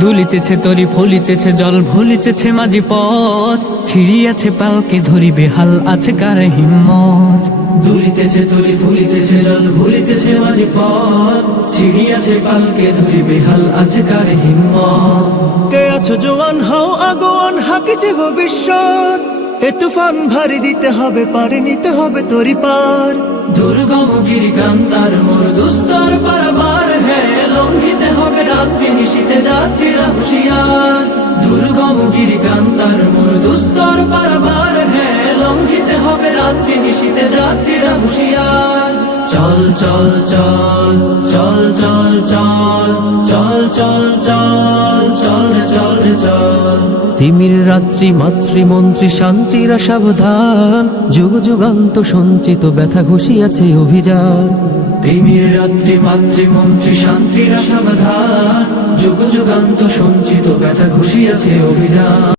দুলিতেছে তরি ফলিতেছে জল ভুলিতেছে মাঝি পথ ছিড়িয়াছে পালকে ধরিবে হাল আছে কার হিম্মত। দুলিতেছে তরি ফুলিতেছে জল ভুলিতেছে মাঝি পথ ছিড়িয়াছে পালকে ধরিবে হাল আছে কার হিম্মত। কে আছো জোয়ান হও আগোয়ান হাকিছে ভবিষ্যৎ, এ তুফান ভারী দিতে হবে পারে নিতে হবে তরি পার। দুর্গম গিরিকান্তার মোর দুস্তর পারাবার হ্যাঁ লঙ্ঘিতে হবে রাত্রি নিশীতে যাত্রীরা হুঁশিয়ার। দুর্গম গিরিকান্তার মোর দুস্তর পারাবার হ্যাঁ লঙ্ঘিতে হবে রাত্রি নিশীতে যাত্রীরা হুঁশিয়ার। চল চল চল চল চল চল চল চল চল চল রে চল রে চল। তিমির রাত্রি মাতৃমন্ত্রী শান্তিরা সাবধান, যুগ যুগান্ত সঞ্চিত ব্যথা ঘষিয়াছে অভিযান। তিমির রাত্রি মাতৃমন্ত্রী শান্তিরা সাবধান, যুগ যুগান্ত সঞ্চিত ব্যথা ঘুষিয়াছে অভিযান।